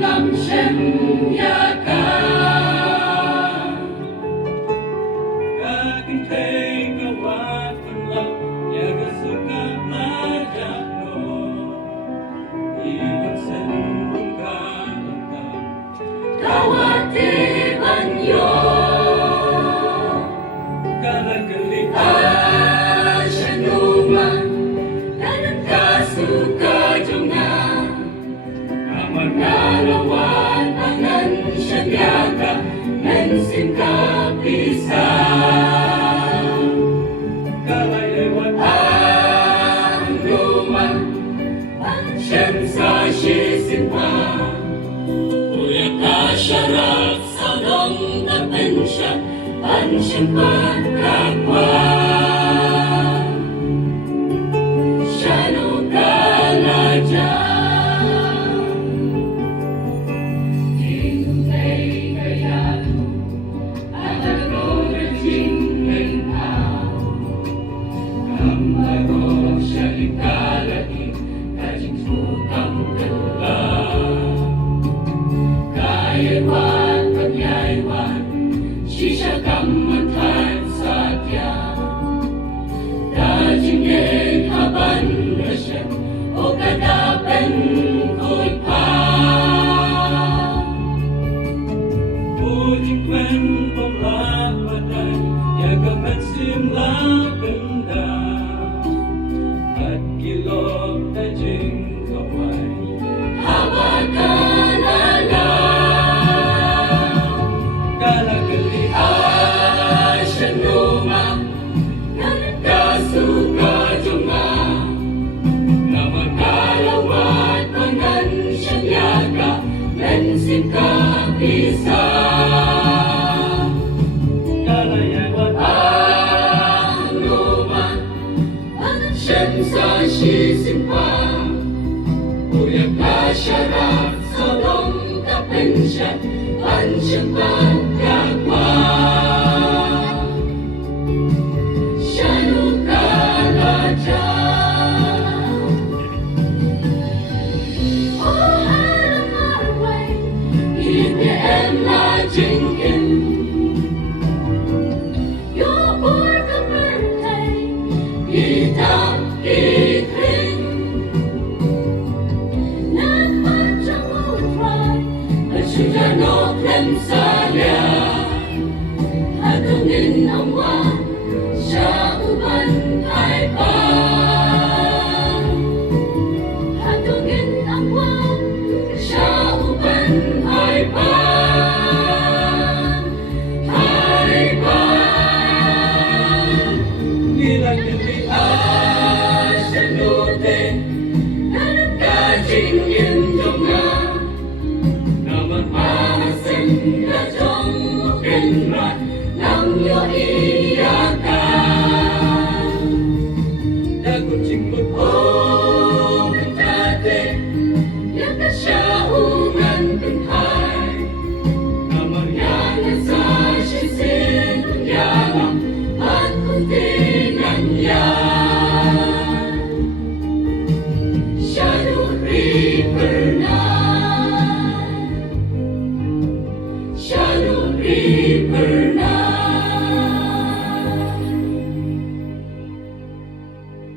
ngắm xem nhà ca Aking kay kawatan lang Yaga suka belajar no Iwan sendung kalata kawati banyo Kalagaling asyanuman dalam kasuka junga Aman Nalawan pangan syabiaga Mensim kapisa Kalayaiwan Ang rumah Siyem sa sisimpa Uya ka syarat Saudong kapensya Pansyem pagkakwa Syanu kalajan Sim la benda at kilog na jing kaway Hawakan alam Kalagali Asyanuma Kasuka junga Namakalawat Pangan syabiaga Mensim kapisa Siyem sa sisimpa Uya ka syarat Saudong kapensya Pansyem pagkakwa Syanu kalajan Oh haram arway IPM la jingkin Your born birthday Kita ikring Nagpatsyang utray Bersyuja no klemsalya Hatungin ang wan Siya uban ay pa Hatungin ang wan Siya uban ay pa Ay pa Nilang nilian Syanote Dalam kajing indunga Naman pahasin Rajong ukinrat Nang yoi